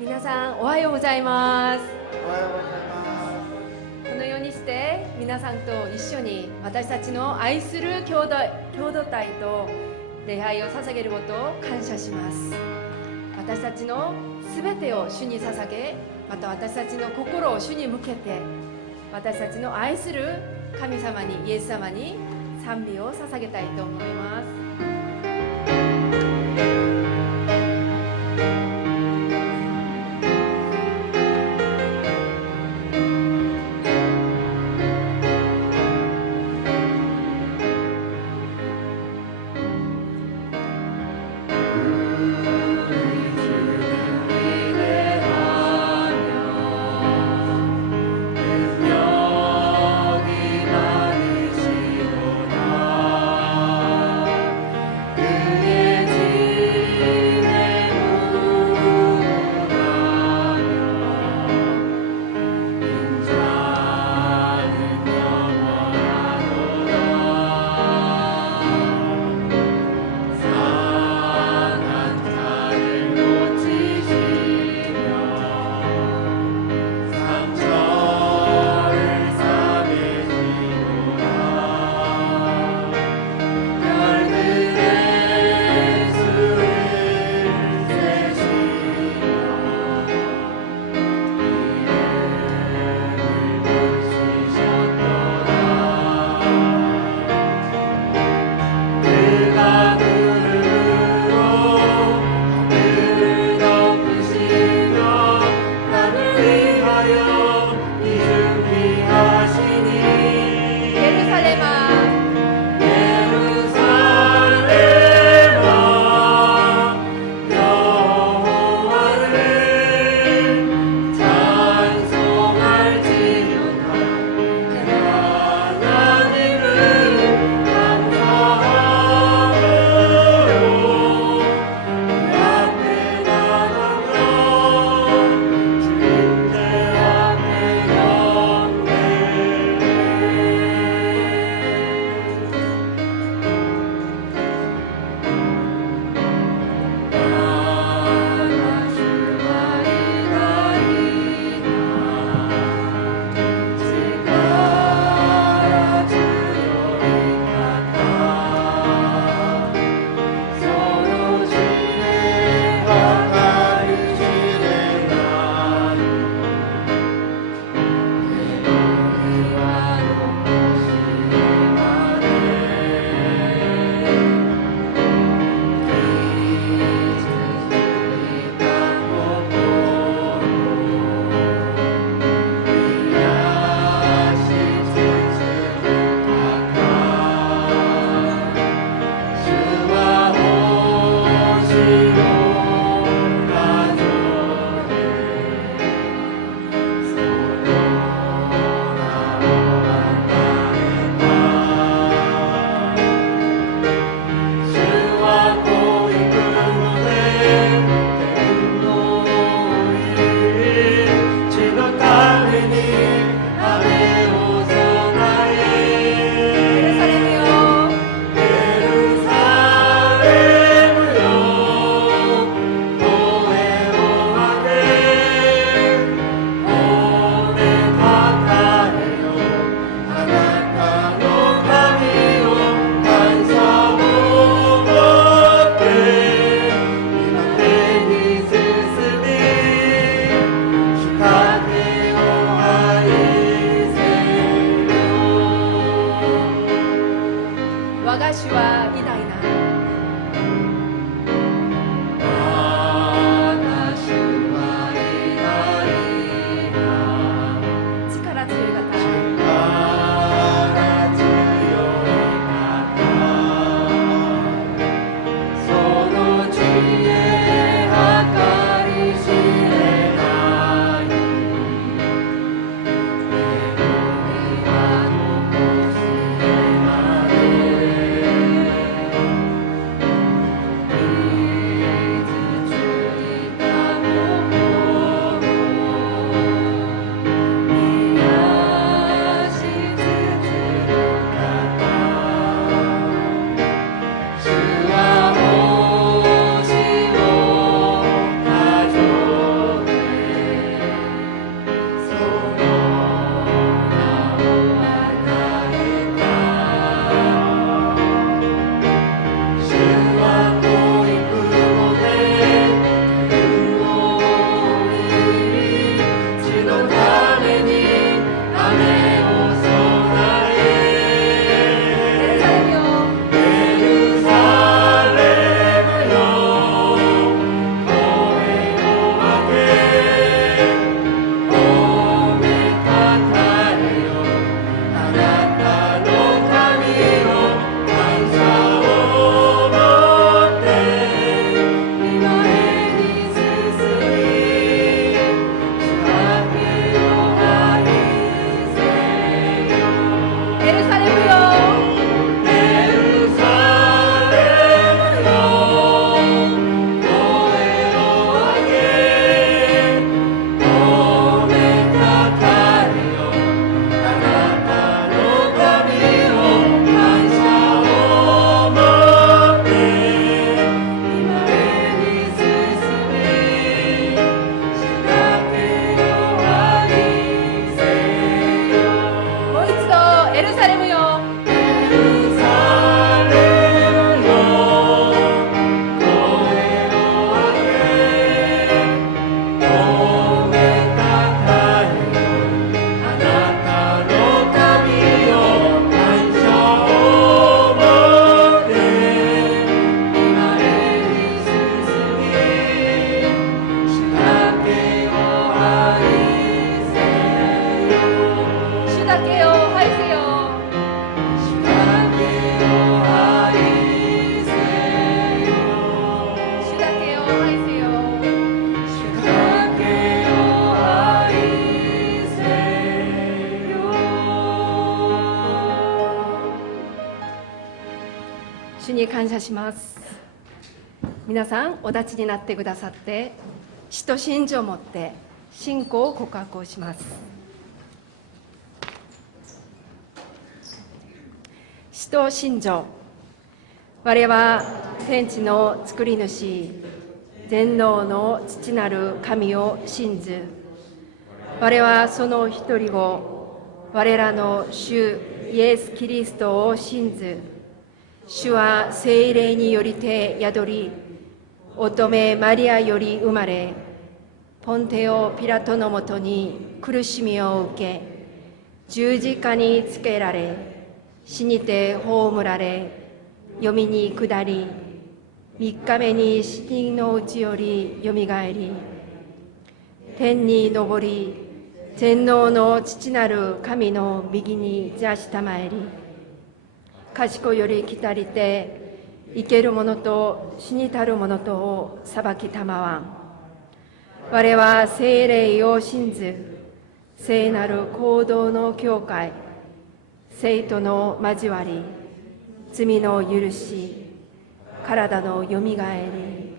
皆さんおはようございます。おはようございます。このようにして皆さんと一緒に私たちの愛する兄弟体と礼拝を捧げることを感謝します。私たちのすべてを主に捧げ、また私たちの心を主に向けて、私たちの愛する神様に、イエス様に賛美を捧げたいと思います。に感謝します。皆さんお立ちになってくださって、使徒信条を持って信仰を告白をします。使徒信条。我は天地の作り主、全能の父なる神を信ず。我はその一人を、我らの主イエス・キリストを信ず。主は聖霊によりて宿り、乙女マリアより生まれ、ポンテオ・ピラトのもとに苦しみを受け、十字架につけられ、死にて葬られ、読みに下り、3日目に死人のうちよりよみがえり、天に昇り、全能の父なる神の右に座したまえり、賢より来たりて、生ける者と死にたる者とを裁きたまわん。我は聖霊を信ず、聖なる行動の教会、生徒の交わり、罪の許し、体のよみがえり、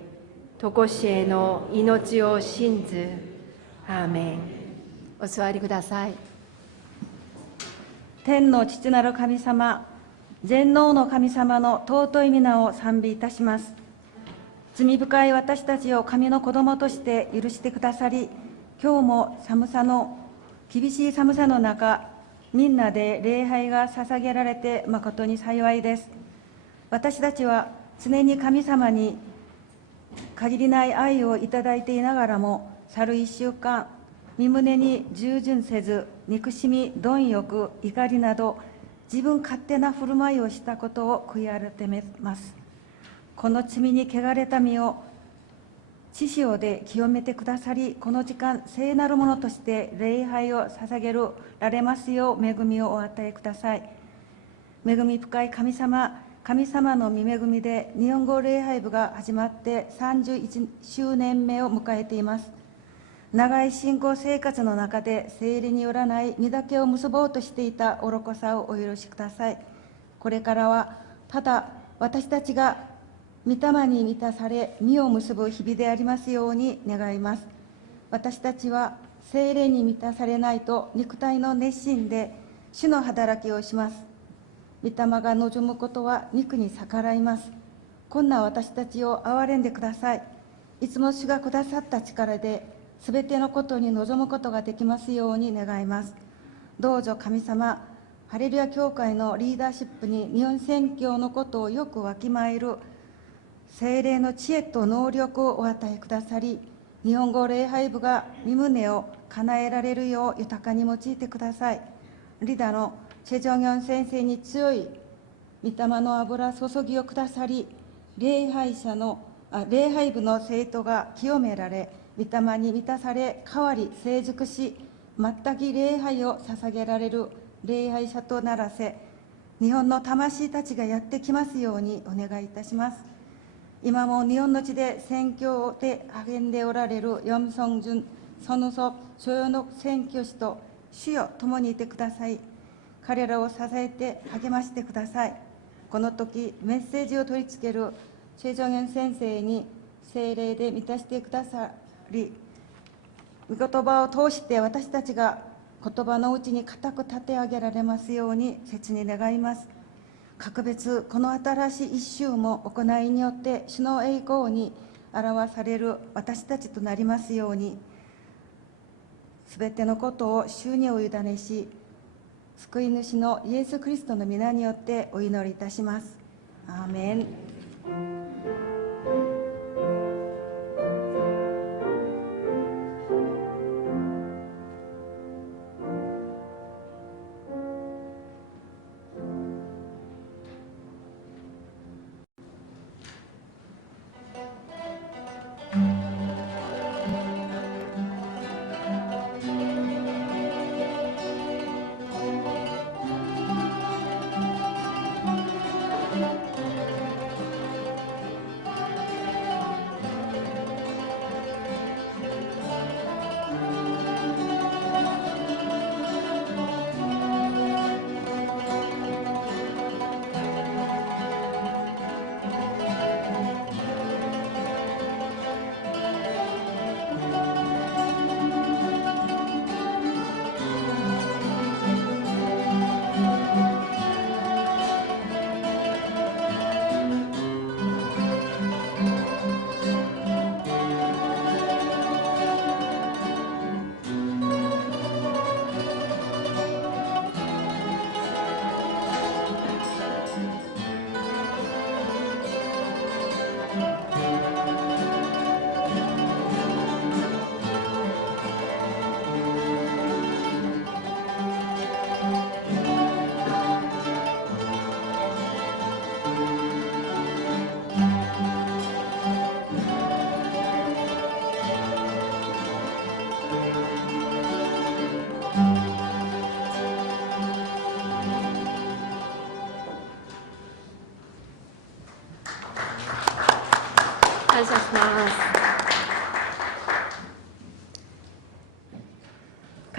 とこしえの命を信ず。アーメン。お座りください。天の父なる神様、全能の神様の尊い皆を賛美いたします。罪深い私たちを神の子供として許してくださり、今日も厳しい寒さの中、みんなで礼拝が捧げられて誠に幸いです。私たちは常に神様に限りない愛をいただいていながらも、去る1週間、身胸に従順せず、憎しみ、貪欲、怒りなど、自分勝手な振る舞いをしたことを悔い改めます。この罪に汚れた身を血潮で清めてくださり、この時間、聖なるものとして礼拝を捧げられますよう恵みをお与えください。恵み深い神様、神様の御恵みで日本語礼拝部が始まって31周年目を迎えています。長い信仰生活の中で聖霊によらない身だけを結ぼうとしていた愚かさをお許しください。これからはただ私たちが御霊に満たされ実を結ぶ日々でありますように願います。私たちは聖霊に満たされないと肉体の熱心で主の働きをします。御霊が望むことは肉に逆らいます。こんな私たちを憐れんでください。いつも主がくださった力ですべてのことに臨むことができますように願います。どうぞ神様、ハレルヤ教会のリーダーシップに日本宣教のことをよくわきまえる聖霊の知恵と能力をお与えくださり、日本語礼拝部が身旨を叶えられるよう豊かに用いてください。リーダーのチェ・ジョンヨン先生に強い御霊の油注ぎをくださり、礼拝部の生徒が清められ、御霊に満たされ、変わり成熟し、全く礼拝を捧げられる礼拝者とならせ、日本の魂たちがやってきますようにお願いいたします。今も日本の地で宣教で励んでおられるヨン・ソンジュン、ソヌソ、所要の宣教師と主よ共にいてください。彼らを支えて励ましてください。この時メッセージを取り付けるチェ・ジョンヨン先生に聖霊で満たしてくださり、御言葉を通して私たちが言葉のうちに固く立て上げられますように切に願います。格別この新しい一週も行いによって主の栄光に表される私たちとなりますように、すべてのことを主にお委ねし、救い主のイエス・キリストの皆によってお祈りいたします。アーメン。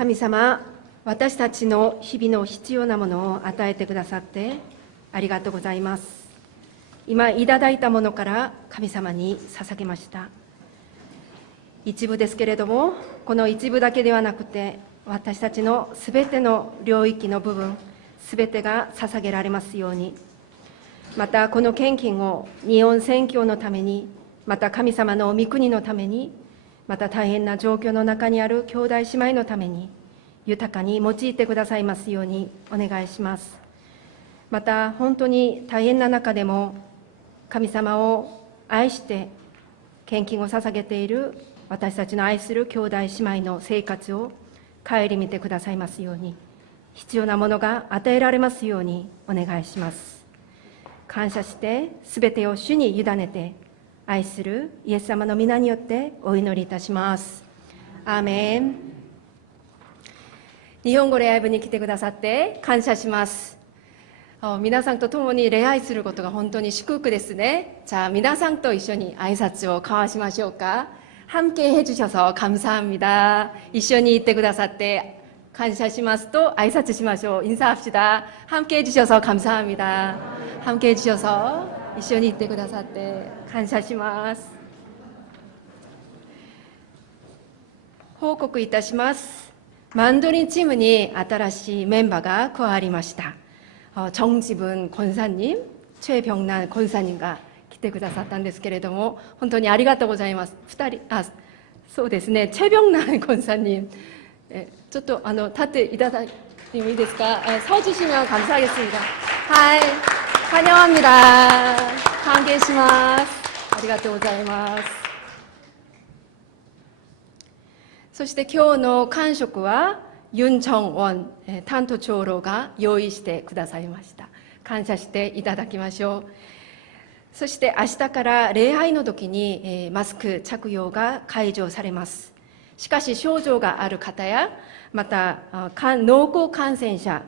神様、私たちの日々の必要なものを与えてくださってありがとうございます。今いただいたものから神様に捧げました。一部ですけれども、この一部だけではなくて、私たちのすべての領域の部分、すべてが捧げられますように。またこの献金を日本宣教のために、また神様の御国のために、また大変な状況の中にある兄弟姉妹のために豊かに用いてくださいますようにお願いします。また本当に大変な中でも神様を愛して献金を捧げている私たちの愛する兄弟姉妹の生活を顧みてくださいますように、必要なものが与えられますようにお願いします。感謝してすべてを主に委ねて、愛するイエス様の皆によってお祈りいたします。アーメン。日本語礼拝部に来てくださって感謝します。皆さんと共に礼拝することが本当に祝福ですね。자、皆さんと一緒に挨拶を交わしましょうか。함께 해주셔서 감사합니다. 一緒に言ってくださって感謝しますと挨拶しましょう。 인사합시다. 함께 해주셔서 감사합니다. 함께 해주셔서 一緒に言ってくださって感謝します。報告いたします。マンドリンチームに新しいメンバーが加わりました。정지분 권사님、최병란 권사님가来てくださったんですけれども、本当にありがとうございます。そうですね、최병란 권사님、ちょっと立っていただいてもいいですか。서주시면 감사하겠습니다. 하이、환영합니다.歓迎します。ありがとうございます。そして今日の感触はユン・チョンウォン担当長老が用意してくださいました。感謝していただきましょう。そして明日から礼拝の時にマスク着用が解除されます。しかし症状がある方や、また濃厚感染者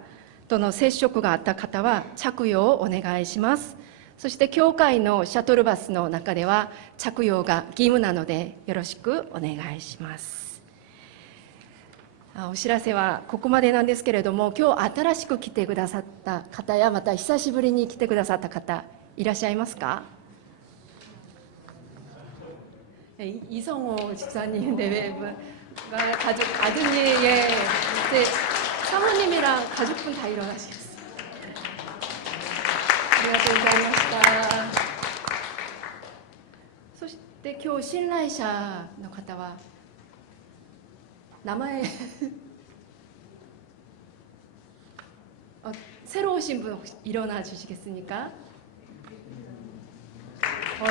との接触があった方は着用をお願いします。そして教会のシャトルバスの中では着用が義務なのでよろしくお願いします。お知らせはここまでなんですけれども、今日新しく来てくださった方や、また久しぶりに来てくださった方いらっしゃいますか。이성호 집사님, 네, 가족, 아드님, 예, 이제 사모님이랑 가족분 다 일어나시겠어요. 안녕하세요, 고생하셨습니다. そして今日信頼者の方は名前새로 오신 분 혹시 일어나 주시겠습니까?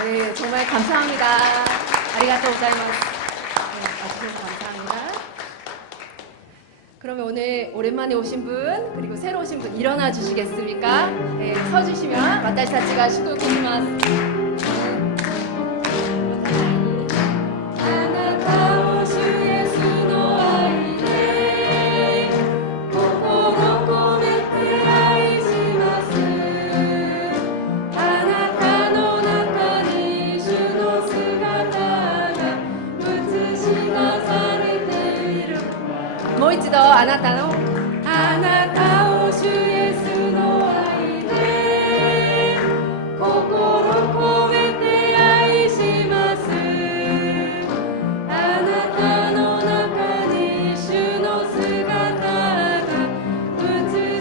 네, 정말 감사합니다. 아리가또 고자이마스. 네, 와주셔서 감사합니다. 그러면 오늘 오랜만에 오신 분, 그리고 새로 오신 분 일어나 주시겠습니까? 네, 서주시면 와타시타치가 시쿠키시마스. 더あなたを主イエスの愛で心込めて愛します。あなたの中に主の姿が映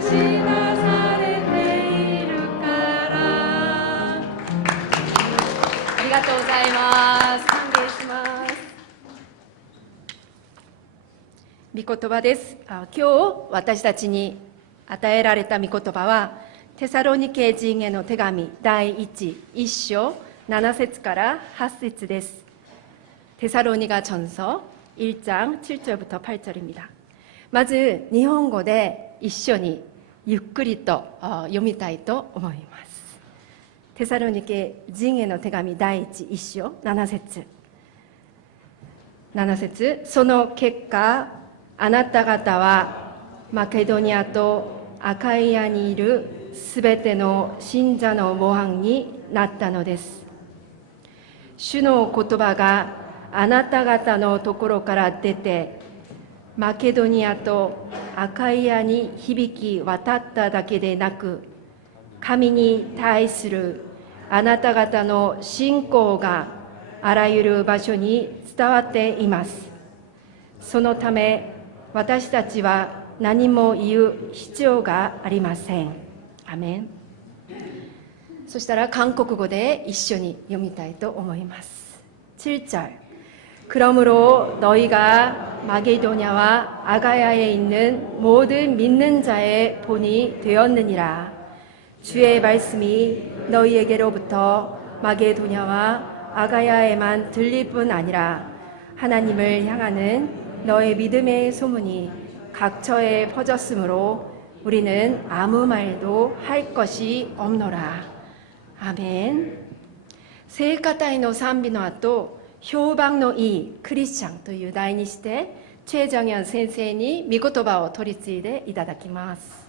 し出されているから。ありがとうございます。歓迎します。御言葉です。今日私たちに与えられた御言葉はテサロニケ人への手紙第1章7節から8節です。テサロニガ전서 1장 7절부터 8절입니다。まず日本語で一緒にゆっくりと読みたいと思います。テサロニケ人への手紙第1章7節7節その結果あなた方はマケドニアとアカイアにいるすべての信者の模範になったのです。主の言葉があなた方のところから出て、マケドニアとアカイアに響き渡っただけでなく、神に対するあなた方の信仰があらゆる場所に伝わっています。そのため私たちは何も言う必要がありません。アメン。そしたら韓国語で一緒に読みたいと思います。7절 그러므로 너희가 마게도냐와 아가야에 있는 모든 믿는 자의 본이 되었느니라. 주의 말씀이 너희에게로부터 마게도냐와 아가야에만 들릴 뿐 아니라 하나님을 향하는 너의 믿음의 소문이 각처에 퍼졌으므로 우리는 아무 말도 할 것이 없노라. 아멘. 聖歌隊の賛美の後、評判のいいクリスチャンという題にして、チェ・ジャンヤン先生に御言葉を取り継いでいただきます。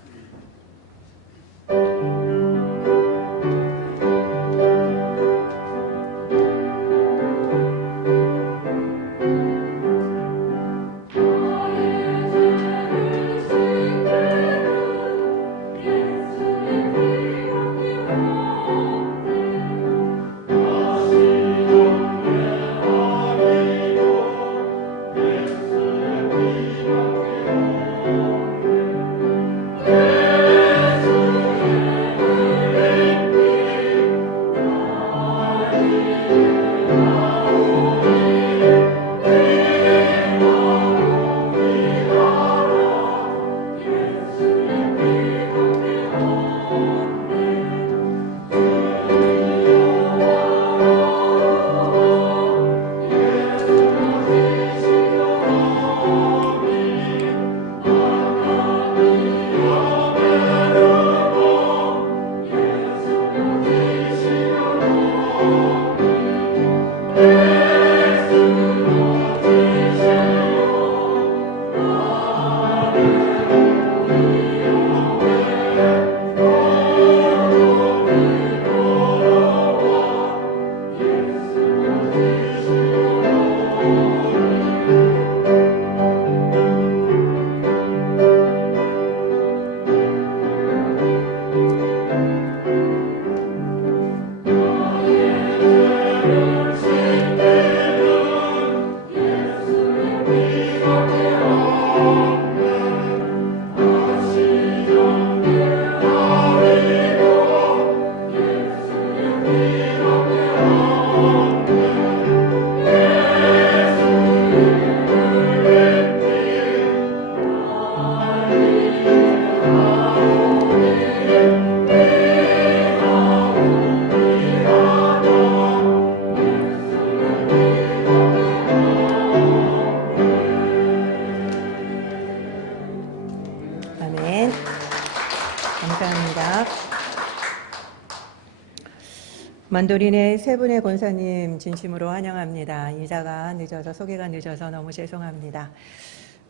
만도린의 세 분의 권사님 진심으로 환영합니다. 인사가 늦어서 소개가 늦어서 너무 죄송합니다.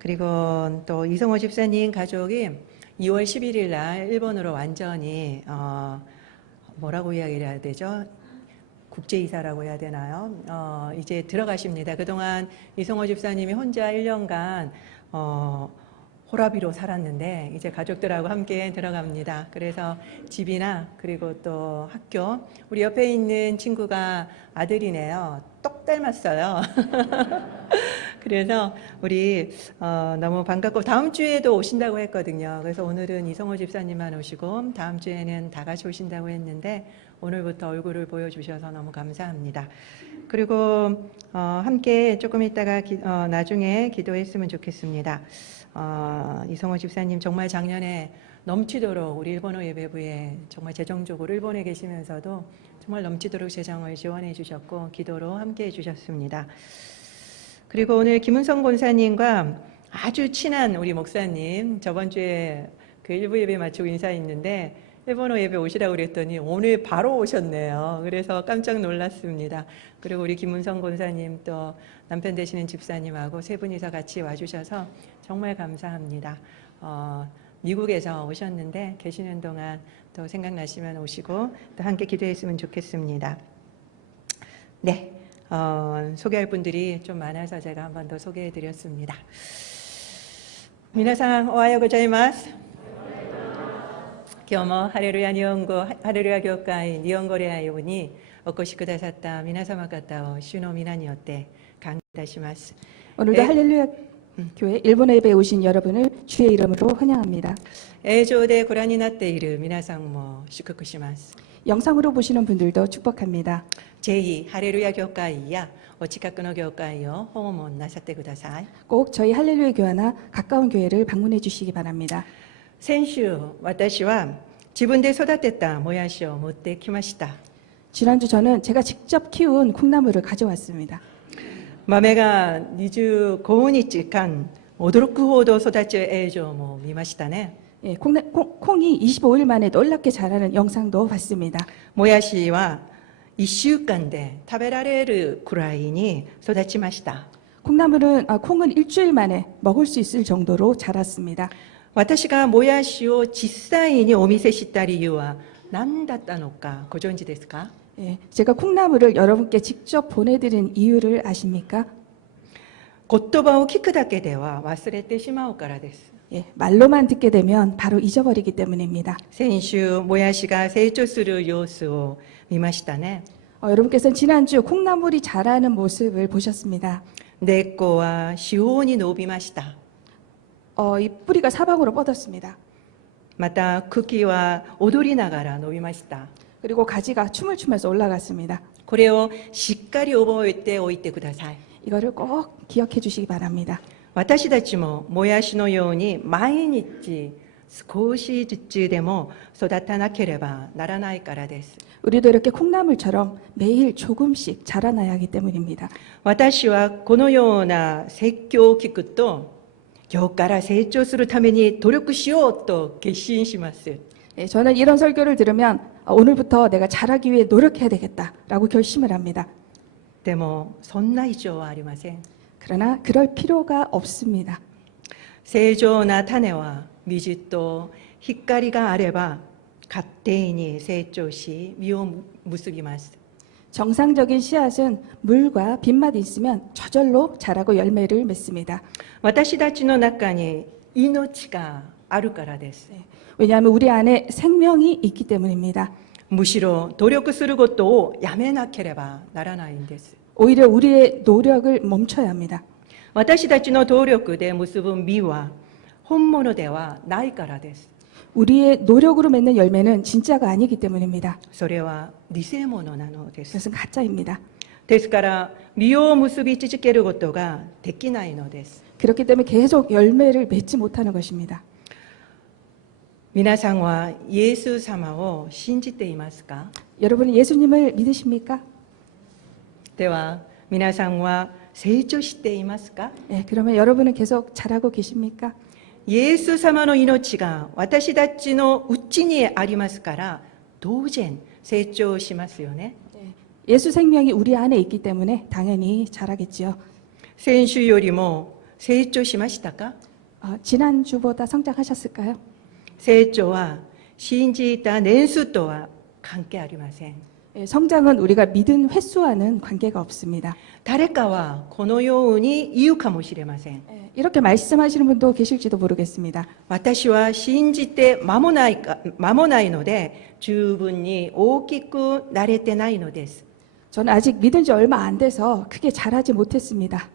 그리고 또 이성호 집사님 가족이 2월 11일 날 일본으로 완전히 뭐라고 이야기를 해야 되죠? 국제이사라고 해야 되나요? 이제 들어가십니다. 그동안 이성호 집사님이 혼자 1년간 호라비로 살았는데 이제 가족들하고 함께 들어갑니다. 그래서 집이나 그리고 또 학교, 우리 옆에 있는 친구가 아들이네요. 똑 닮았어요. 그래서 우리 너무 반갑고 다음 주에도 오신다고 했거든요. 그래서 오늘은 이성호 집사님만 오시고 다음 주에는 다 같이 오신다고 했는데 오늘부터 얼굴을 보여주셔서 너무 감사합니다. 그리고 함께 조금 있다가 나중에 기도했으면 좋겠습니다. 이성호 집사님 정말 작년에 넘치도록 우리 일본어 예배부에 정말 재정적으로 일본에 계시면서도 정말 넘치도록 재정을 지원해 주셨고 기도로 함께 해 주셨습니다. 그리고 오늘 김은성 권사님과 아주 친한 우리 목사님 저번 주에 그 일부 예배 마치고 인사했는데 일본어 예배 오시라고 그랬더니 오늘 바로 오셨네요. 그래서 깜짝 놀랐습니다. 그리고 우리 김은성 권사님 또 남편 되시는 집사님하고 세 분이서 같이 와주셔서 정말 감사합니다. 미국에서 오셨는데 계시는 동안 또 생각나시면 오시고 또 함께 기도했으면 좋겠습니다. 네, 소개할 분들이 좀 많아서 제가 한 번 더 소개해 드렸습니다. 皆さんおはようございます。今日もハレルヤ日本語ハレルヤ教会日本語礼拝にお越しくださった皆様方を主の皆によって歓迎いたします。 오늘도 할렐루야 교회 일본 예배에 오신 여러분을 주의 이름으로 환영합니다. 映像でご覧になっている皆さんも祝福します。 영상으로 보시는 분들도 축복합니다. ぜひハレルヤ教会やお近くの教会を訪問なさってください。 꼭 저희 할렐루야 교회나 가까운 교회를 방문해 주시기 바랍니다. 先週私は自分で育てたもやしを持ってきました。 지난주 저는 제가 직접 키운 콩나물을 가져왔습니다. 豆が25日間驚くほど育つ映像も見ましたね。 예, 콩이 25일 만에 놀랍게 자라는 영상도 봤습니다. もやしは1週間で食べられるくらいに育ちました。 콩은 일주일 만에 먹을 수 있을 정도로 자랐습니다. 私がもやしを実際にお見せした理由は何だったのかご存知ですか？ 예, 제가 콩나물을 여러분께 직접 보내드린 이유를 아십니까? 言葉を聞くだけでは忘れてしまうからです。 예, 말로만 듣게 되면 바로 잊어버리기 때문입니다. 先週もやしが成長する様子を見ましたね。 여러분께서는 지난주 콩나물이 자라는 모습을 보셨습니다. 根っこは四方に伸びました。 이 뿌리가 사방으로 뻗었습니다. また茎は踊りながら伸びました。 그리고 가지가 춤을 추면서 올라갔습니다. これをしっかり覚えておいてください。 이거를 꼭 기억해 주시기 바랍니다. 私たちももやしのように毎日少しずつでも育たなければならないからです。 우리도 이렇게 콩나물처럼 매일 조금씩 자라나야 하기 때문입니다. 私はこのような説教を聞くと、今日から成長するために努力しようと決心します。 예, 저는 이런 설교를 들으면 오늘부터 내가 자라기 위해 노력해야 되겠다라고 결심을 합니다. でもそんな以上はありません。 그러나 그럴 필요가 없습니다. 正常な種は水と光があれば勝手に成長し実を結びます。 정상적인 씨앗은 물과 빛만 있으면 저절로 자라고 열매를 맺습니다. 私たちの中に命があるからです。 왜냐하면 우리 안에 생명이 있기 때문입니다. むしろ努力することをやめなければならないんです。 오히려 우리의 노력을 멈춰야 합니다. 私たちの努力で結ぶ実は本物ではないからです。 우리의 노력으로 맺는 열매는 진짜가 아니기 때문입니다. それは偽物なのです。 그것은 가짜입니다. ですから実を結び続けることができないのです。 그렇기 때문에 계속 열매를 맺지 못하는 것입니다. 皆さんはイエス様を信じていますか？ 여러분은 예수님을 믿으십니까? では皆さんは成長していますか？ 네, 그러면 여러분은 계속 자라고 계십니까? イエス様の命が私たちのうちにありますから当然成長しますよね。 예수 생명이 우리 안에 있기 때문에 당연히 자라겠지요. 先週よりも成長しましたか？ 지난주보다 성장하셨을까요? 成長は信じた年数とは関係ありません。 성장은 우리가 믿은 횟수와는 관계가 없습니다. 誰かはこのように言うかもしれません。 이렇게 말씀하시는 분도 계실지도 모르겠습니다. 私は信じて間もないので十分に大きくなれてないのです。 저는 아직 믿은 지 얼마 안 돼서 크게 자라지 못했습니다.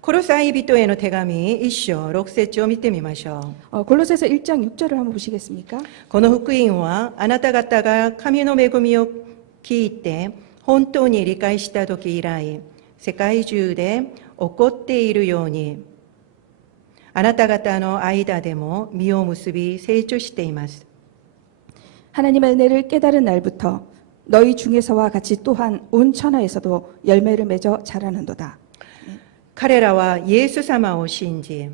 コロサイ人への手紙1章6節を見てみましょう。 골로새서 1장 6절을 한번 보시겠습니까? この福音はあなた方が神の恵みを聞いて本当に理解した時以来世界中で起こっているようにあなた方の間でも実を結び成長しています。 하나님의 은혜를 깨달은 날부터 너희 중에서와 같이 또한 온 천하에서도 열매를 맺어 자라는도다. 彼らはイエス様を信じ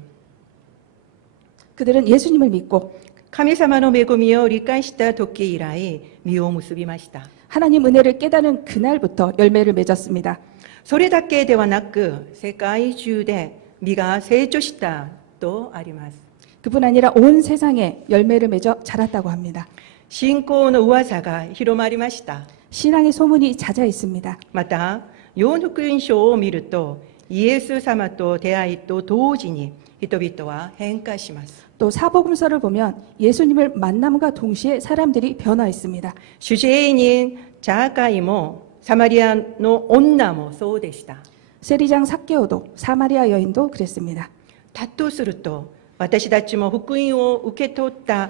그들은 예수님을 믿고 神様の恵みを理解した時以来実を結びました。 하나님 은혜를 깨달은 그날부터 열매를 맺었습니다. それだけではなく世界中で実が成長したとあります。 그뿐 아니라 온 세상에 열매를 맺어 자랐다고 합니다. 信仰の噂が広まりました。 신앙의 소문이 잦아 있습니다. また、ヨハネ福音書を見ると、イエス様と出会いと同時に人々は変化します。 또 사복음서를 보면 예수님을 만남과 동시에 사람들이 변화했습니다. 주제인인 자가이모 사마리아の女もそうでした。 세리장 삭개오도 사마리아 여인도 그랬습니다. だとすると私たちも福音を受け取った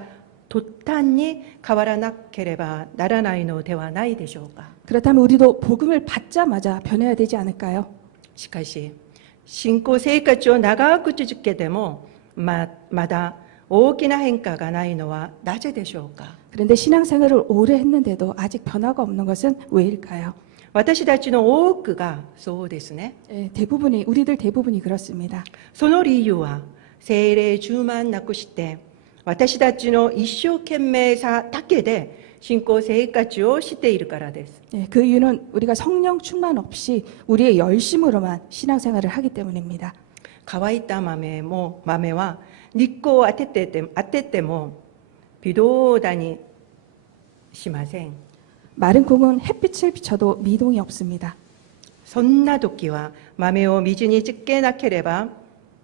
途端に変わらなければならないのではないでしょうか。 그렇다면 우리도 복음을 받자마자 변해야 되지 않을까요? しかし信仰生活を長く続けてもまだ大きな変化がないのはなぜでしょうか。 그런데 신앙생활을 오래 했는데도 아직 변화가 없는 것은 왜일까요? 私たちの多くがそうですね。 우리들 대부분이 그렇습니다. その理由は聖霊充満なくして私たちの一生懸命さだけで信仰生活をしているからです。 그 이유는 우리가 성령 충만 없이 우리의 열심으로만 신앙생활을 하기 때문입니다. 乾いた豆は日光を当てても微動だにしません。 마른 콩은 햇빛을 비춰도 미동이 없습니다. そんな時は豆を水につけなければ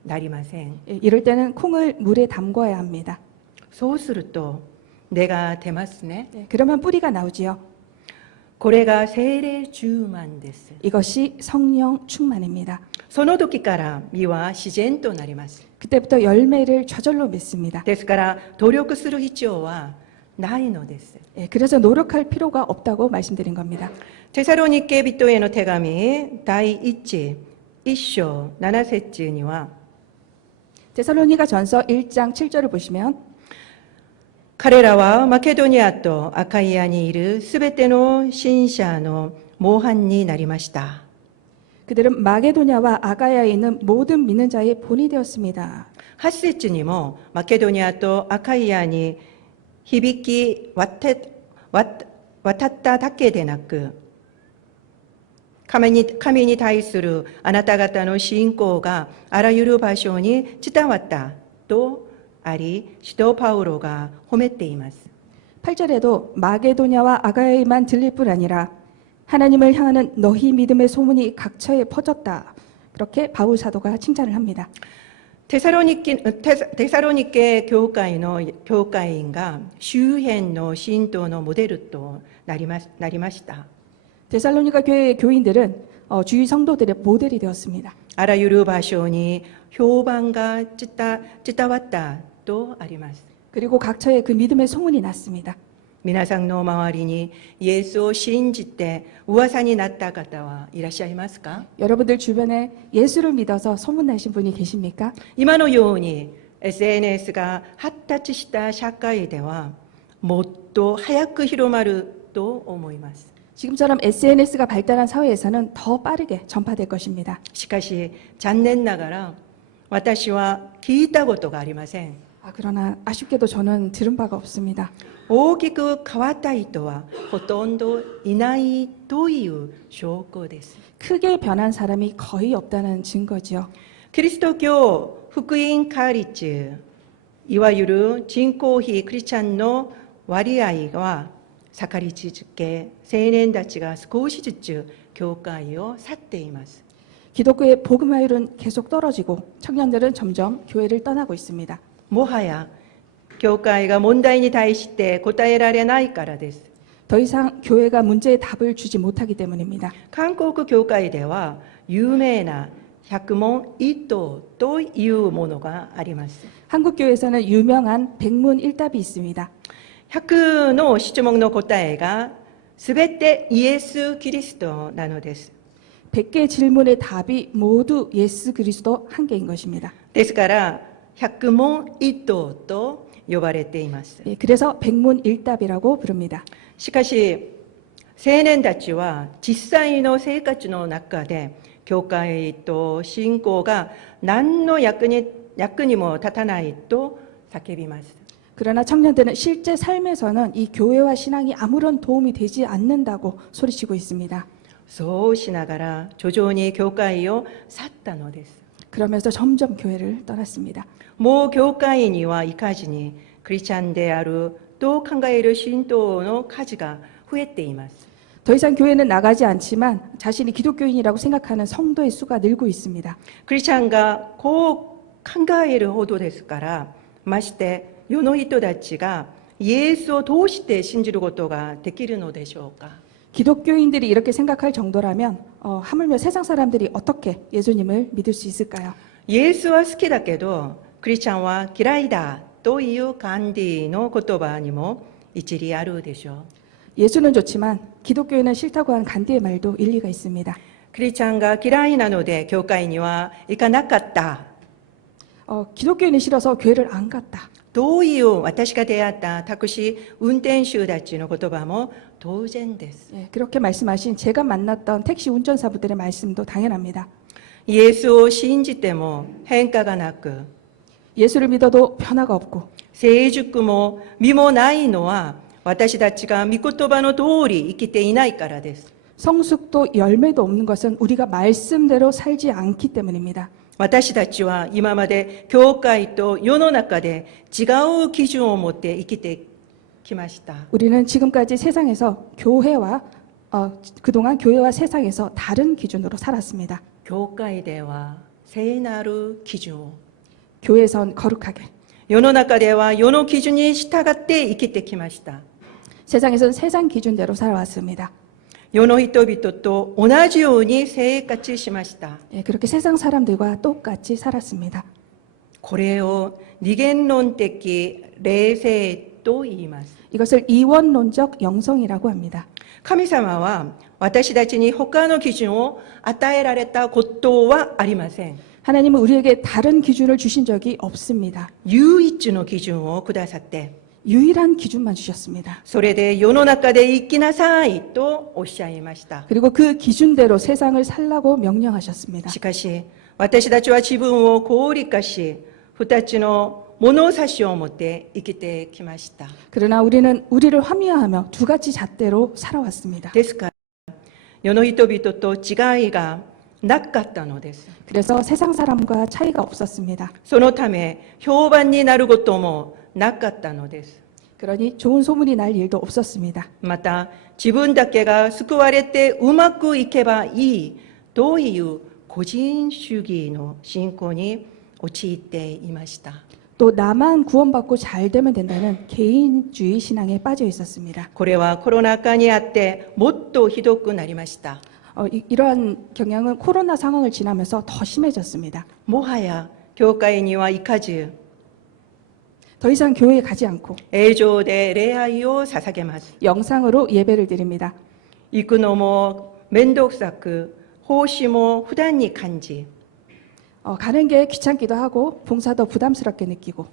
なりません。 이럴 때는 콩을 물에 담궈야 합니다. そうすると根が出ますね。 그러면 뿌리가 나오지요. これが聖霊充満です。 이것이 성령 충만입니다. その時から実は自然となります。 그때부터 열매를 저절로 맺습니다. ですから努力する必要はないのです。 그래서 노력할 필요가 없다고 말씀드린 겁니다. テサロニケ人への手紙第1章7節には 데살로니가 전서 1장 7절을 보시면 彼らはマケドニアとアカイアにいるすべての信者の模範になりました。 그들은 마게도냐와 아가야에 있는 모든 믿는 자의 본이 되었습니다. 8節にもマケドニアとアカイアに響き渡っただけでなく神に対するあなた方の信仰があらゆる場所に伝わったとあり、使徒パウロが褒めています。 8절에도 마게도냐와 아가야에만 들릴 뿐 아니라 하나님을 향하는 너희 믿음의 소문이 각처에 퍼졌다. 그렇게 바울 사도가 칭찬을 합니다. テサロニケ教会の教会員が周辺の信徒のモデルとなりました。 데살로니가 교회의 교인들은 주위 성도들의 모델이 되었습니다. あらゆる場所に評判が伝わったとあります。 그리고 각처에 그 믿음의 소문이 났습니다. 皆さんの周りにイエスを信じて噂になった方はいらっしゃいますか？ 여러분들 주변에 예수를 믿어서 소문나신 분이 계십니까? 今のように SNS が発達した社会ではもっと早く広まると思います。 지금처럼 SNS가 발달한 사회에서는 더 빠르게 전파될 것입니다. しかし残念ながら私は聞いたことがありません。 그러나 아쉽게도 저는 들은 바가 없습니다. 大きく変わった人はほとんどいないという証拠です。 크게 변한 사람이 거의 없다는 증거지요. キリスト教福音化率、いわゆる人口比クリスチャンの割合は下がり続け、青年たちが少しずつ教会を去っています。 기독교의 복음화율은 계속 떨어지고 청년들은 점점 교회를 떠나고 있습니다. もはや教会が問題に対して答えられないからです。 더 이상 교회가 문제의 답을 주지 못하기 때문입니다. 韓国教会では有名な百問一答というものがあります。 한국 교회에서는 유명한 백문일답이 있습니다. 100の質問の答えがすべてイエス・キリストなのです。 100개 질문의 답이 모두 예수 그리스도 한 개인 것입니다. ですから百問一答と呼ばれています。 그래서 백문일답이라고 부릅니다. しかし青年たちは実際の生活の中で教会と信仰が何の役にも立たないと叫びます。 그러나 청년들은 실제 삶에서는 이 교회와 신앙이 아무런 도움이 되지 않는다고 소리치고 있습니다. そうしながら徐々に教会を去ったのです。 그러면서 점점 교회를 떠났습니다. もう教会には行かずにクリスチャンであると考える信徒の数が増えています。더 이상 교회는 나가지 않지만 자신이 기독교인이라고 생각하는 성도의 수가 늘고 있습니다. クリスチャンがこう考えるほどですから、まして世の人たちがイエスを通して信じることができるのでしょうか。 기독교인들이 이렇게 생각할 정도라면 하물며 세상 사람들이 어떻게 예수님을 믿을 수 있을까요? イエスは好きだけど、クリスチャンは嫌いだという感じの言葉にも一理あるでしょう。 예수는 좋지만 기독교인은 싫다고 한 간디의 말도 일리가 있습니다. クリスチャンが嫌いなので教会には行かなかった。 기독교인이 싫어서 교회를 안 갔다. どういう私が出会ったタクシー運転手たちの言葉も当然です。 예, 그렇게 말씀하신 제가 만났던 택시 운전사분들의 말씀도 당연합니다. イエスを信じても変化がなく、 예수를 믿어도 변화가 없고 成熟も実もないのは私たちが御言葉の通り生きていないからです。 성숙도 열매도 없는 것은 우리가 말씀대로 살지 않기 때문입니다. 私たちは今まで教会と世の中で違う基準を持って生きてきました。 우리는 지금까지 세상에서 그동안 교회와 세상에서 다른 기준으로 살았습니다. 教会では聖なる基準を、 교회선 거룩하게, 世の中では世の基準に従って生きてきました。 세상에선 세상 기준대로 살아왔습니다. 世の人々と同じように生活しました。 예, 그렇게 세상 사람들과 똑같이 살았습니다. これを二元論的霊性と言います。 이것을 이원론적 영성이라고 합니다. 神様は私たちに他の基準を与えられたことはありません。 하나님은 우리에게 다른 기준을 주신 적이 없습니다. 唯一の基準をくださって、 유일한 기준만 주셨습니다. それで世の中で生きなさいとおっしゃいました。 그리고 그 기준대로 세상을 살라고 명령하셨습니다. しかし私たちは自分を合理化し、二つの物差しを持って生きてきました。 그러나 우리는 우리를 화미화하며 두 가지 잣대로 살아왔습니다. ですから世の人々と違いがなかったのです。 그래서 세상 사람과 차이가 없었습니다. そのため評判になることもなかったのです。 그러니 좋은 소문이 날 일도 없었습니다. また自分だけが救われてうまくいけばいいという個人主義の信仰に陥っていました。 또 나만 구원받고 잘 되면 된다는 개인주의 신앙에 빠져 있었습니다. これはコロナ禍にあってもっとひどくなりました。 이러한 경향은 코로나 상황을 지나면서 더 심해졌습니다. もはや教会には行かず 더 이상 교회에 가지 않고 映像で礼拝を捧げます。 영상으로 예배를 드립니다. 行くのも面倒くさく奉仕も負担に感じ、 가는 게 귀찮기도 하고 봉사도 부담스럽게 느끼고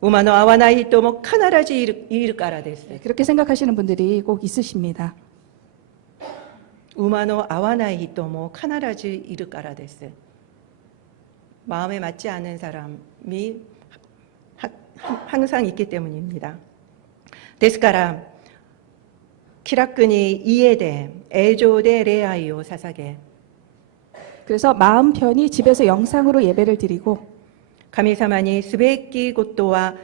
馬の合わない人も必ずいるからです。 그렇게 생각하시는 분들이 꼭 있으십니다. 馬の合わない人も必ずいるからです。 마음에 맞지 않는 사람이 항상 있기 때문입니다. ですから気楽に家で映像で礼拝を捧げ、 그래서 마음 편히 집에서 영상으로 예배를 드리고 神様にすべきことは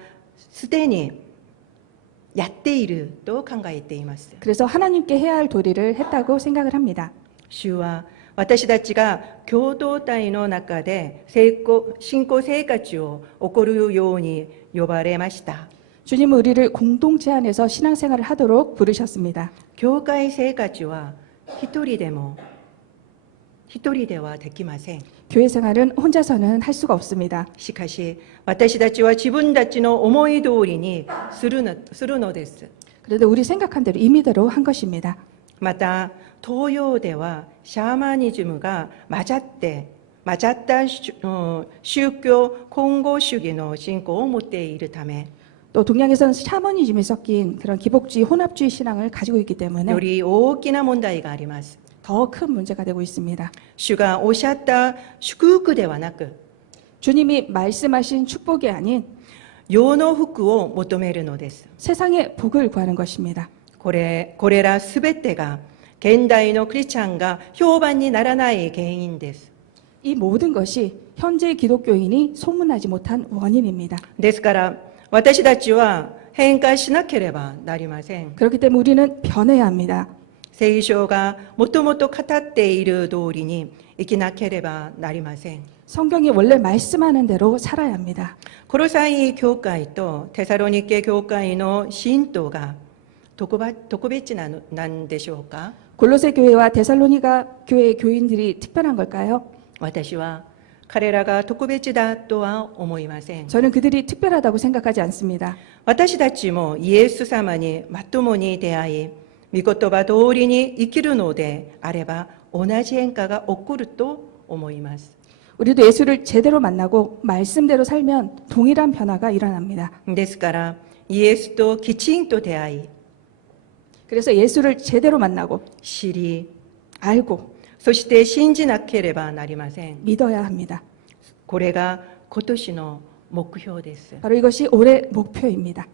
すでにやっていると考えています。 그래서 하나님께 해야 할 도리를 했다고 생각을 합니다. 主は私たちが共同体の中で信仰生活を送るように呼ばれました。 주님은 우리를 공동체 안에서 신앙생활을 하도록 부르셨습니다. 教会生活は一人ではできません。 교회 생활은 혼자서는 할 수가 없습니다. しかし私たちは自分たちの思い通りにするのです。 그런데 우리 생각한 대로 임의대로 한 것입니다. また東洋ではシャーマニズムが混ざった宗教混合主義の信仰を持っているため、 또 동양에서는 샤머니즘이 섞인 그런 기복주의, 혼합주의 신앙을 가지고 있기 때문에 より大きな問題があります。 더 큰 문제가 되고 있습니다. 主がおっしゃった祝福ではなく、 주님이 말씀하신 축복이 아닌 世の福を求めるのです。 세상의 복을 구하는 것입니다. これらすべてが現代のクリスチャンが評判にならない原因です。 이 모든 것이 현재 기독교인이 소문나지 못한 원인입니다. ですから私たちは変化しなければなりません。 그렇기 때문에 우리는 변해야 합니다. 聖書がもともと語っている通りに生きなければなりません。 성경이 원래 말씀하는 대로 살아야 합니다. コロサイ教会とテサロニケ教会の信徒が特別なんでしょうか。 골로새 교회와 데살로니가 교회의 교인들이 특별한 걸까요? 私は彼らが特別だとは思いません。 저는 그들이 특별하다고 생각하지 않습니다. 私たちもイエス様にまともに出会い、御言葉通りに生きるのであれば同じ変化が起こると思います。 우리도 예수를 제대로 만나고 말씀대로 살면 동일한 변화가 일어납니다. ですからイエスときちんと出会い、 그래서 예수를 제대로 만나고 知り、 알고 そして信じなければなりません。 믿어야 합니다. これが今年の目標です。 바로 이것이 올해 목표입니다.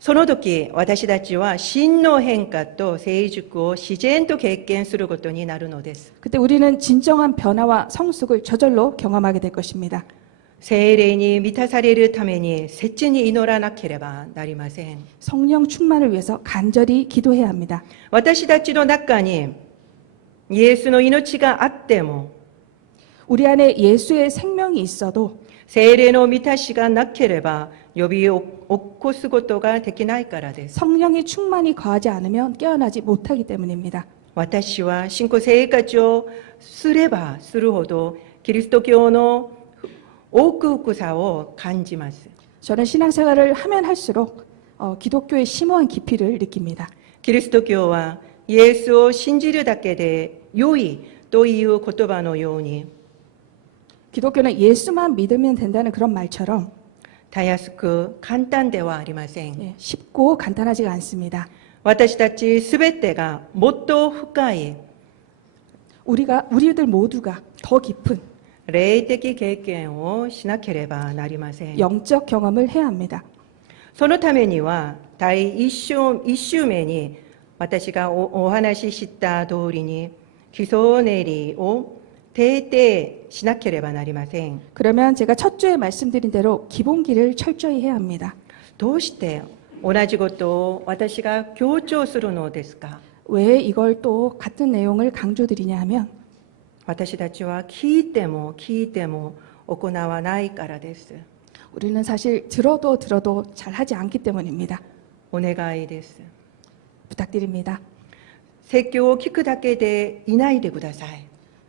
その時、私たちは真の変化と成熟を自然と経験することになるのです。 그때 우리는 진정한 변화와 성숙을 저절로 경험하게 될 것입니다. 聖霊に満たされるために切に祈らなければなりません。 성령 충만을 위해서 간절히 기도해야 합니다. 私たちの中にイエスの命があっても、 우리 안에 예수의 생명이 있어도 聖霊の満たしがなければ呼び起こすことができないからです。 성령이 충만히 거하지 않으면 깨어나지 못하기 때문입니다. 私は信仰生活をすればするほどキリスト教の奥深さを感じます。 저는 신앙생활을 하면 할수록 기독교의 심오한 깊이를 느낍니다. キリスト教はイエスを信じるだけで良いという言葉のように 기독교는 예수만 믿으면 된다는 그런 말처럼 たやすく簡単ではありません。 쉽고 간단하지가 않습니다. 私たちすべてがもっと深い 우리들 모두가 더 깊은 霊的経験をしなければなりません。 영적 경험을 해야 합니다. そのためには第一週目に私がお話しした通りに基礎練りを徹底しなければなりません。 그러면 제가 첫 주에 말씀드린 대로 기본기를 철저히 해야 합니다. どうして同じことを私が強調するのですか。 왜 이걸 또 같은 내용을 강조드리냐 하면 私たちは聞いても行わないからです。 우리는 사실 들어도 잘하지 않기 때문입니다. お願いです。 부탁드립니다. 説教を聞くだけでいないでください。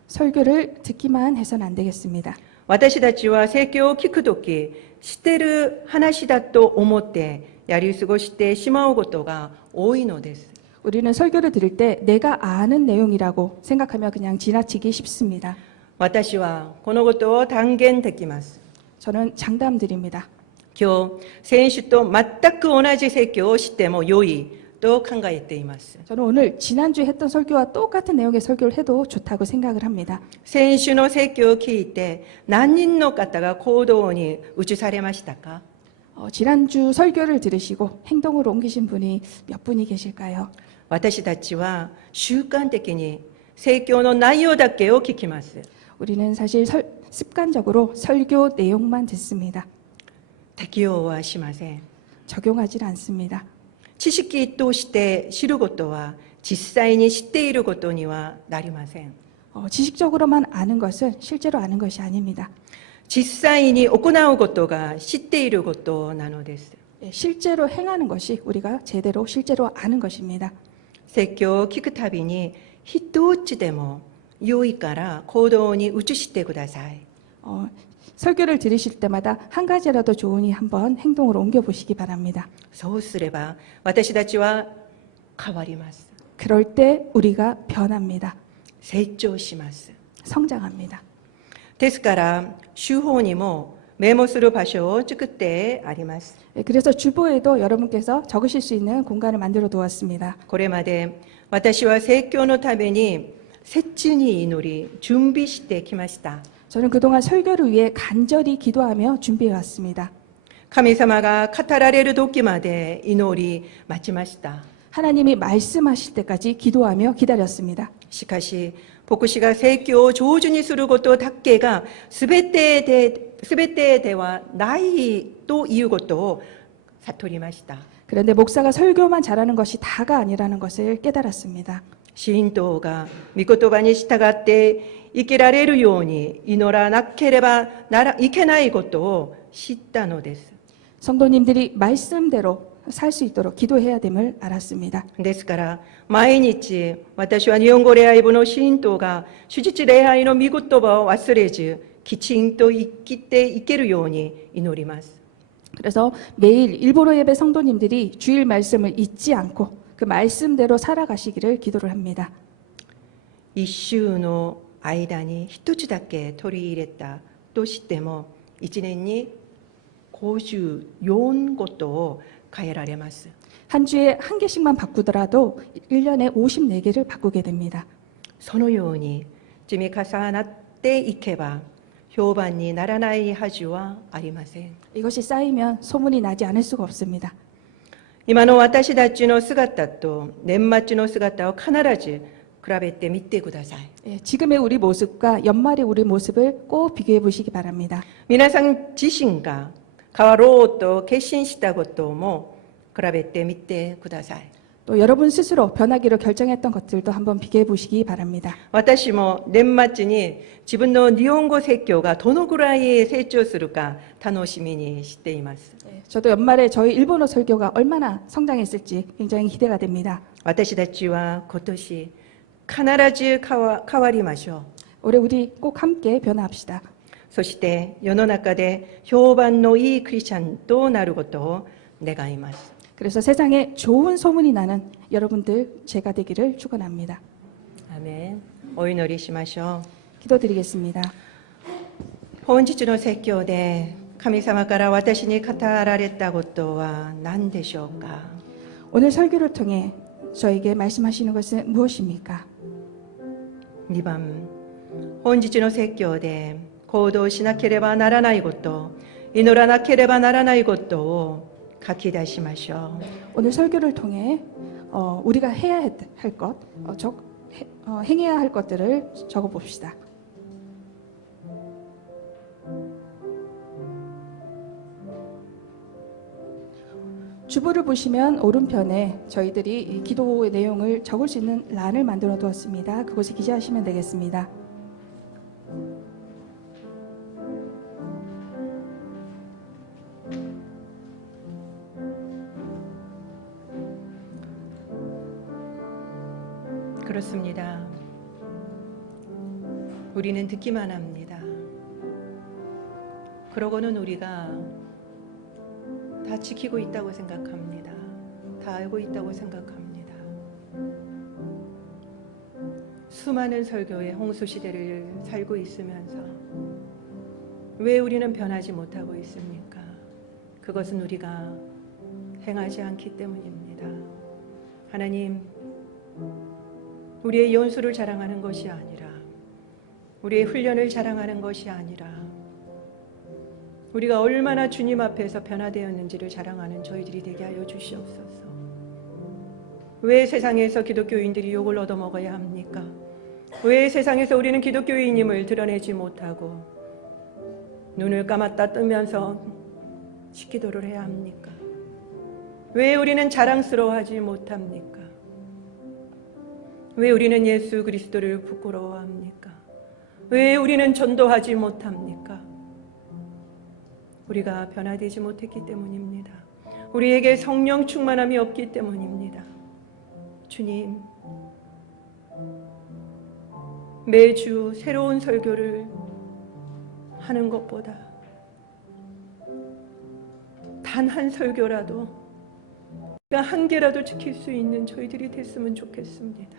설교를 듣기만 해서는 안 되겠습니다. 私たちは説教を聞くとき、知ってる話だと思ってやり過ごしてしまうことが多いのです。 우리는 설교를 들을 때 내가 아는 내용이라고 생각하며 그냥 지나치기 쉽습니다. 私はこのことを断言できます。 저는 장담드립니다. 今日、先週と全く同じ説教をしても良いと考えています。 저는 오늘 지난주에 했던 설교와 똑같은 내용의 설교를 해도 좋다고 생각을 합니다. 先週の説教を聞いて何人の方が行動に移されましたか。 지난주 설교를 들으시고 행동으로 옮기신 분이 몇 분이 계실까요? 私たちは習慣的に説教の内容だけを聞きます。 우리는 사실 습관적으로 설교 내용만 듣습니다. 適用はしません。 적용하지 않습니다. 知識として知ることは実際に知っていることにはなりません。 지식적으로만 아는 것은 실제로 아는 것이 아닙니다. 実際に行うことが知っていることなのです。 실제로 행하는 것이 우리가 제대로 실제로 아는 것입니다. 説教を聞くたびに一つでも良いから行動に移してください。 설교를 들으실 때마다 한 가지라도 좋으니 한번 행동으로 옮겨보시기 바랍니다. そうすれば私たちは変わります。 그럴 때 우리가 변합니다. 成長します。 성장합니다. ですから手法にもメモする場所を作ってあります。 그래서 주보에도 여러분께서 적으실 수 있는 공간을 만들어 두었습니다. これまで私は説教のために切に祈り準備してきました。 저는 그동안 설교를 위해 간절히 기도하며 준비해 왔습니다. 神様が語られる時まで祈り待ちました。 하나님이 말씀하실 때까지 기도하며 기다렸습니다. しかし牧師が説教を上手にすることだけが全てではないということを悟りました。 그런데 목사가 설교만 잘하는 것이 다가 아니라는 것을 깨달았습니다. シーン党が御言葉に従って生きられるように祈らなければいけないことを知ったのです。 성도님들이 말씀대로 살 수 있도록 기도해야 됨을 알았습니다. ですから毎日私は日本語礼拝部のシーン党が主日礼拝の御言葉を忘れずきちんと生きていけるように祈ります。 그래서 매일 일본어 예배 성도님들이 주일 말씀을 잊지 않고 그 말씀대로 살아가시기를 기도를 합니다. 一週の間に一つだけ取り入れたとしても一年に54ことを変えられます。 한 주에 한 개씩만 바꾸더라도 1년에 54개를 바꾸게 됩니다. そのように積み重なっていけば評判にならないはずはありません。 이것이 쌓이면 소문이 나지 않을 수가 없습니다. 今の私たちの姿と年末の姿を必ず比べてみてください。 예, 지금의 우리 모습과 연말의 우리 모습을 꼭 비교해 보시기 바랍니다. 皆さん自身が変わろうと決心したことも比べてみてください。 또 여러분 스스로 변하기로 결정했던 것들도 한번 비교해 보시기 바랍니다. 私も年末に自分の日本語説教がどのくらい成長するか楽しみにしています。 예, 저도 연말에 저희 일본어 설교가 얼마나 성장했을지 굉장히 기대가 됩니다. 私たちは今年必ず変わりましょう。 올해 우리 꼭 함께 변화합시다. そして世の中で評判のいいクリスチャンとなることを願います。 그래서 세상에 좋은 소문이 나는 여러분들 제가 되기를 축원합니다. アメン。お祈りしましょう。 기도드리겠습니다. 本日の説教で神様から私に語られたことは何でしょうか。 오늘 설교를 통해 저에게 말씀하시는 것은 무엇입니까? 2番、本日の説教で行動しなければならないこと、祈らなければならないことを書き出しましょう。 오늘 설교를 통해 우리가 해야 할 것, 행해야 할 것들을 적어 봅시다. 주보를 보시면 오른편에 저희들이 이 기도의 내용을 적을 수 있는 란을 만들어 두었습니다. 그곳에 기재하시면 되겠습니다. 그렇습니다. 우리는 듣기만 합니다. 그러고는 우리가 다 지키고 있다고 생각합니다. 다 알고 있다고 생각합니다. 수많은 설교의 홍수 시대를 살고 있으면서 왜 우리는 변하지 못하고 있습니까? 그것은 우리가 행하지 않기 때문입니다. 하나님, 우리의 연수를 자랑하는 것이 아니라 우리의 훈련을 자랑하는 것이 아니라 우리가 얼마나 주님 앞에서 변화되었는지를 자랑하는 저희들이 되게 하여 주시옵소서. 왜 세상에서 기독교인들이 욕을 얻어먹어야 합니까? 왜 세상에서 우리는 기독교인임을 드러내지 못하고 눈을 감았다 뜨면서 식기도를 해야 합니까? 왜 우리는 자랑스러워하지 못합니까? 왜 우리는 예수 그리스도를 부끄러워합니까? 왜 우리는 전도하지 못합니까? 우리가 변화되지 못했기 때문입니다. 우리에게 성령 충만함이 없기 때문입니다. 주님, 매주 새로운 설교를 하는 것보다 단 한 설교라도 한 개라도 지킬 수 있는 저희들이 됐으면 좋겠습니다.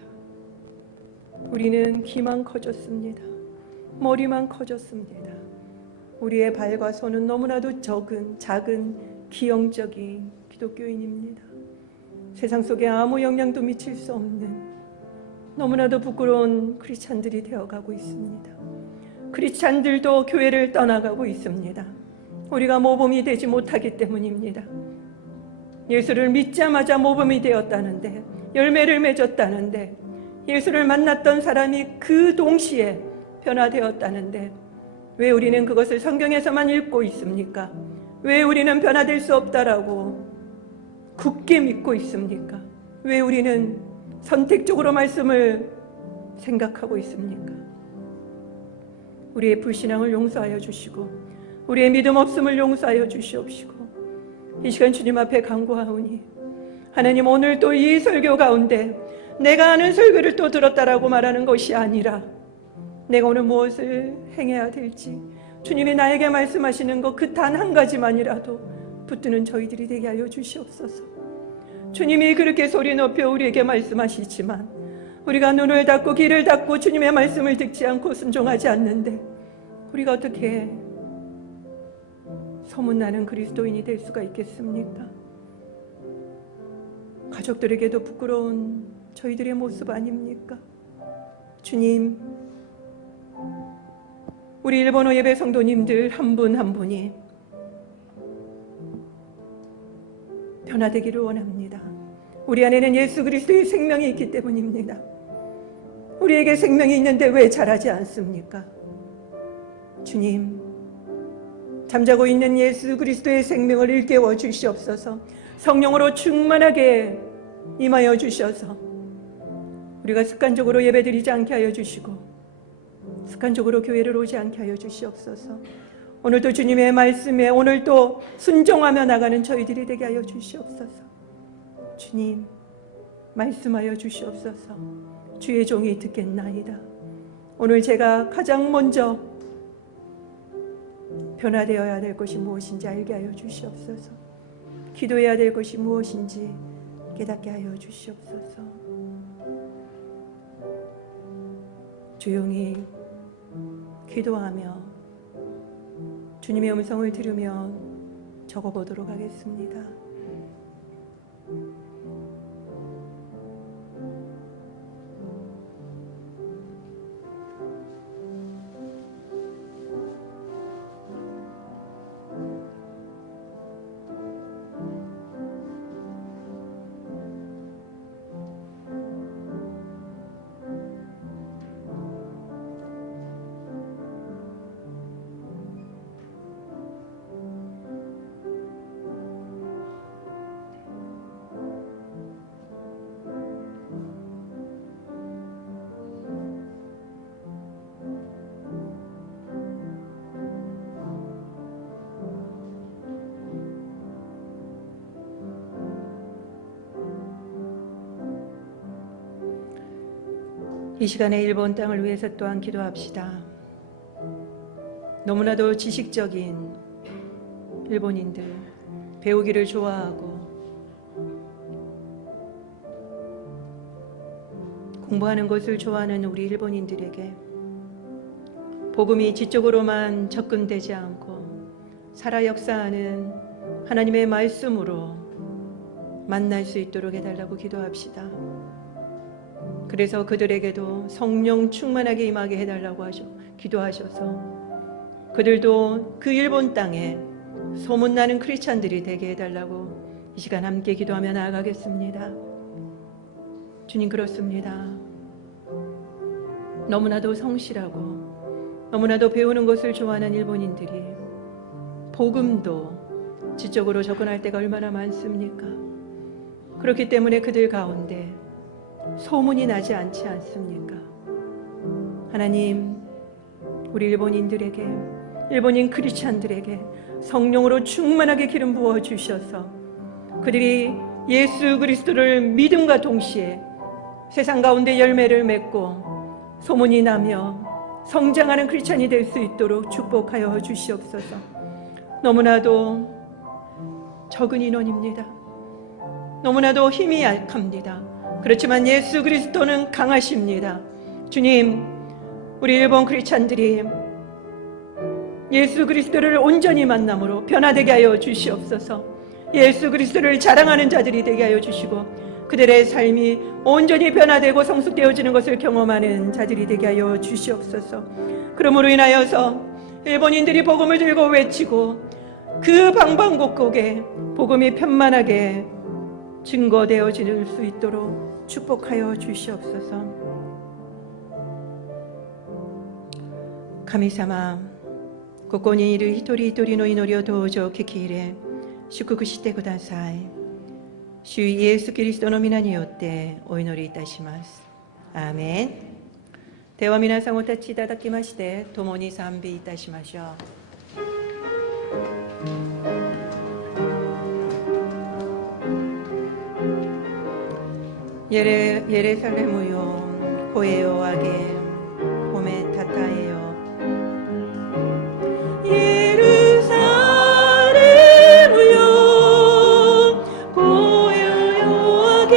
우리는 귀만 커졌습니다. 머리만 커졌습니다. 우리의 발과 손은 너무나도 작은 기형적인 기독교인입니다. 세상 속에 아무 영향도 미칠 수 없는 너무나도 부끄러운 크리스찬들이 되어가고 있습니다. 크리스찬들도 교회를 떠나가고 있습니다. 우리가 모범이 되지 못하기 때문입니다. 예수를 믿자마자 모범이 되었다는데, 열매를 맺었다는데, 예수를 만났던 사람이 그 동시에 변화되었다는데 왜 우리는 그것을 성경에서만 읽고 있습니까? 왜 우리는 변화될 수 없다라고 굳게 믿고 있습니까? 왜 우리는 선택적으로 말씀을 생각하고 있습니까? 우리의 불신앙을 용서하여 주시고 우리의 믿음 없음을 용서하여 주시옵시고 이 시간 주님 앞에 간구하오니 하나님, 오늘 또 이 설교 가운데 내가 아는 설교를 또 들었다라고 말하는 것이 아니라 내가 오늘 무엇을 행해야 될지 주님이 나에게 말씀하시는 것 그 단 한 가지만이라도 붙드는 저희들이 되게 하여 주시옵소서. 주님이 그렇게 소리 높여 우리에게 말씀하시지만 우리가 눈을 닫고 귀를 닫고 주님의 말씀을 듣지 않고 순종하지 않는데 우리가 어떻게 소문나는 그리스도인이 될 수가 있겠습니까? 가족들에게도 부끄러운 저희들의 모습 아닙니까? 주님, 우리 일본어 예배 성도님들 한 분 한 분이 변화되기를 원합니다. 우리 안에는 예수 그리스도의 생명이 있기 때문입니다. 우리에게 생명이 있는데 왜 자라지 않습니까? 주님, 잠자고 있는 예수 그리스도의 생명을 일깨워 주시옵소서. 성령으로 충만하게 임하여 주셔서 우리가 습관적으로 예배드리지 않게 하여 주시고 습관적으로 교회를 오지 않게 하여 주시옵소서. 오늘도 주님의 말씀에 오늘도 순종하며 나가는 저희들이 되게 하여 주시옵소서. 주님, 말씀하여 주시옵소서. 주의 종이 듣겠나이다. 오늘 제가 가장 먼저 변화되어야 될 것이 무엇인지 알게 하여 주시옵소서. 기도해야 될 것이 무엇인지 깨닫게 하여 주시옵소서. 조용히 기도하며 주님의 음성을 들으며 적어보도록 하겠습니다. 이 시간에 일본 땅을 위해서 또한 기도합시다. 너무나도 지식적인 일본인들, 배우기를 좋아하고 공부하는 것을 좋아하는 우리 일본인들에게 복음이 지적으로만 접근되지 않고 살아 역사하는 하나님의 말씀으로 만날 수 있도록 해달라고 기도합시다. 그래서 그들에게도 성령 충만하게 임하게 해달라고 기도하셔서 그들도 그 일본 땅에 소문나는 크리스찬들이 되게 해달라고 이 시간 함께 기도하며 나아가겠습니다. 주님, 그렇습니다. 너무나도 성실하고 너무나도 배우는 것을 좋아하는 일본인들이 복음도 지적으로 접근할 때가 얼마나 많습니까? 그렇기 때문에 그들 가운데 소문이 나지 않지 않습니까? 하나님, 우리 일본인들에게, 일본인 크리스찬들에게 성령으로 충만하게 기름 부어 주셔서 그들이 예수 그리스도를 믿음과 동시에 세상 가운데 열매를 맺고 소문이 나며 성장하는 크리스찬이 될 수 있도록 축복하여 주시옵소서. 너무나도 적은 인원입니다. 너무나도 힘이 약합니다. 그렇지만 예수 그리스도는 강하십니다. 주님, 우리 일본 크리스찬들이 예수 그리스도를 온전히 만남으로 변화되게 하여 주시옵소서. 예수 그리스도를 자랑하는 자들이 되게 하여 주시고 그들의 삶이 온전히 변화되고 성숙되어지는 것을 경험하는 자들이 되게 하여 주시옵소서. 그러므로 인하여서 일본인들이 복음을 들고 외치고 그 방방곡곡에 복음이 편만하게 증거되어질 수 있도록 축복하여 주시옵소서.神様、ここにいる一人一人の祈りをどうぞお聞き入れ祝福してください。主イエス・キリストの皆によってお祈りいたします。アーメン。では皆さんお立ちいただきまして、共に賛美いたしましょう。예루살렘으여声を上げ褒めたたえよ。예루살렘으여声を上げ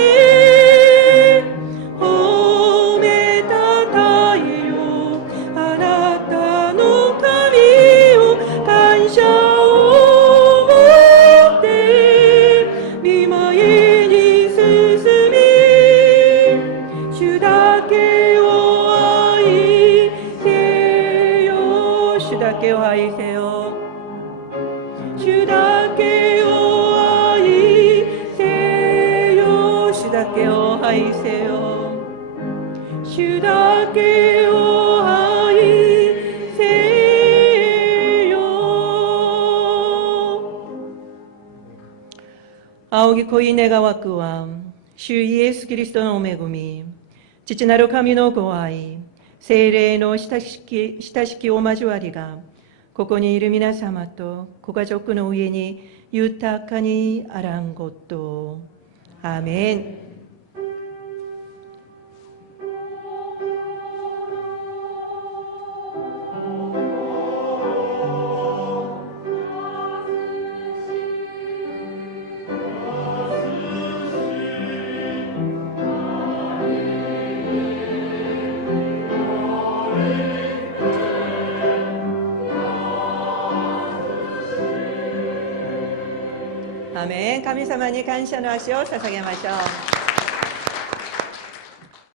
褒めたたえよ。あなたの神を感謝を持って御前に進み、主だけを愛せよ。主だけを愛せよ。主だけを愛せよ。主だけを愛せよ。主だけを愛せよ。仰ぎ恋願わくは主イエス・キリストのお恵み、父なる神のご愛、聖霊の親しきお交わりが、ここにいる皆様とご家族の上に豊かにあらんこと。アーメン。アーメン。神様に感謝の足を捧げましょう。